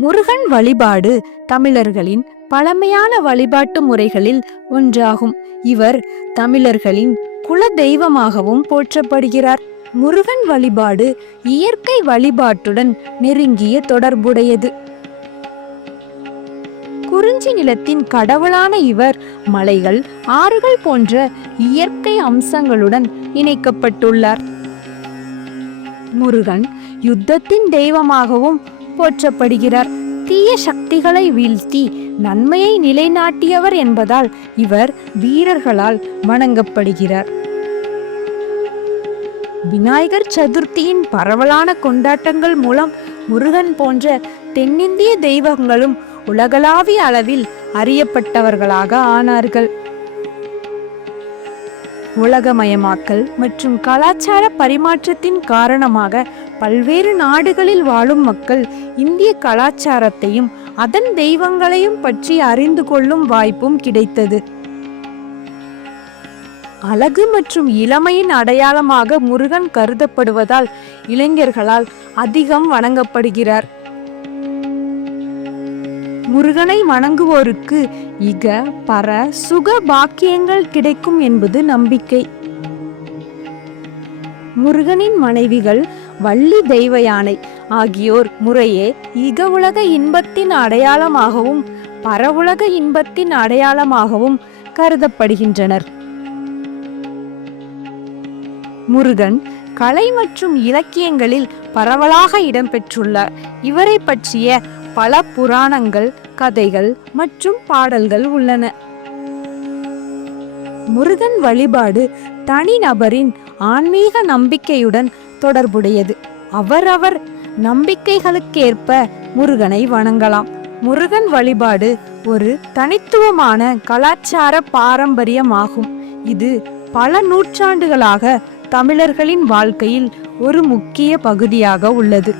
முருகன் வழிபாடு தமிழர்களின் பழமையான வழிபாட்டு முறைகளில் ஒன்றாகும். இவர் தமிழர்களின் குல தெய்வமாகவும் போற்றப்படுகிறார். முருகன் வழிபாடு இயற்கை வழிபாட்டுடன் நெருங்கிய தொடர்புடையது. குறிஞ்சி நிலத்தின் கடவுளான இவர் மலைகள், ஆறுகள் போன்ற இயற்கை அம்சங்களுடன் இணைக்கப்பட்டுள்ளார். முருகன் யுத்தத்தின் தெய்வமாகவும் போற்றப்படுகிறார். தீய சக்திகளை வீழ்த்தி நன்மையை நிலைநாட்டியவர் என்பதால் இவர் வீரர்களால் வணங்கப்படுகிறார். விநாயகர் சதுர்த்தியின் பரவலான கொண்டாட்டங்கள் மூலம் முருகன் போன்ற தென்னிந்திய தெய்வங்களும் உலகளாவிய அளவில் அறியப்பட்டவர்களாக ஆனார்கள். உலகமயமாக்கல் மற்றும் கலாச்சார பரிமாற்றத்தின் காரணமாக பல்வேறு நாடுகளில் வாழும் மக்கள் இந்திய கலாச்சாரத்தையும் அதன் தெய்வங்களையும் பற்றி அறிந்து கொள்ளும் வாய்ப்பும் கிடைத்தது. அழகு மற்றும் இளமையின் அடையாளமாக முருகன் கருதப்படுவதால் இளைஞர்களால் அதிகம் வணங்கப்படுகிறார். முருகனை வணங்குவோருக்கு இக பர சுக பாக்கியங்கள் கிடைக்கும் என்பது நம்பிக்கை. முருகனின் மனைவிகள் வள்ளி, தெய்வ யானை ஆகியோர் முறையே இக உலக இன்பத்தின் அடையாளமாகவும் பரவுலக இன்பத்தின் அடையாளமாகவும் கருதப்படுகின்றனர். முருகன் கலை மற்றும் இலக்கியங்களில் பரவலாக இடம்பெற்றுள்ளார். இவரை பற்றிய பல புராணங்கள், கதைகள் மற்றும் பாடல்கள் உள்ளன. முருகன் வழிபாடு தனிநபரின் ஆன்மீக நம்பிக்கையுடன் தொடர்புடையது. அவரவர் நம்பிக்கைகளுக்கேற்ப முருகனை வணங்கலாம். முருகன் வழிபாடு ஒரு தனித்துவமான கலாச்சார பாரம்பரியமாகும். இது பல நூற்றாண்டுகளாக தமிழர்களின் வாழ்க்கையில் ஒரு முக்கிய பகுதியாக உள்ளது.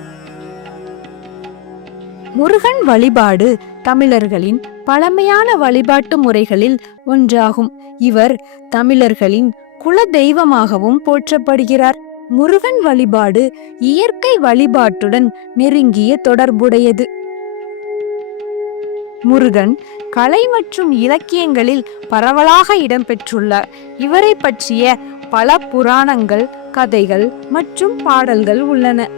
முருகன் வழிபாடு தமிழர்களின் பழமையான வழிபாட்டு முறைகளில் ஒன்றாகும். இவர் தமிழர்களின் குல தெய்வமாகவும் போற்றப்படுகிறார். முருகன் வழிபாடு இயற்கை வழிபாட்டுடன் நெருங்கிய தொடர்புடையது. முருகன் கலை மற்றும் இலக்கியங்களில் பரவலாக இடம்பெற்றுள்ளார். இவரை பற்றிய பல புராணங்கள், கதைகள் மற்றும் பாடல்கள் உள்ளன.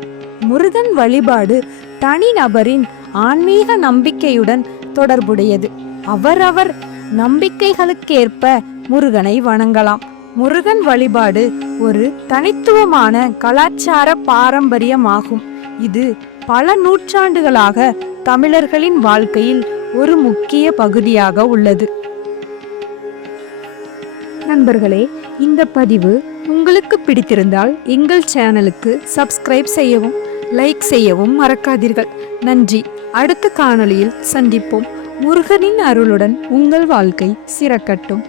முருகன் வழிபாடு தனிநபரின் ஆன்மீக நம்பிக்கையுடன் தொடர்புடையது. அவரவர் நம்பிக்கைகளுக்கேற்ப முருகனை வணங்கலாம். முருகன் வழிபாடு ஒரு தனித்துவமான கலாச்சார பாரம்பரியமாகும். இது பல நூற்றாண்டுகளாக தமிழர்களின் வாழ்க்கையில் ஒரு முக்கிய பகுதியாக உள்ளது. நண்பர்களே, இந்த பதிவு உங்களுக்கு பிடித்திருந்தால் எங்கள் சேனலுக்கு சப்ஸ்கிரைப் செய்யவும், லைக் செய்யவும் மறக்காதீர்கள். நன்றி. அடுத்த காணொளியில் சந்திப்போம். முருகனின் அருளுடன் உங்கள் வாழ்க்கை சிறக்கட்டும்.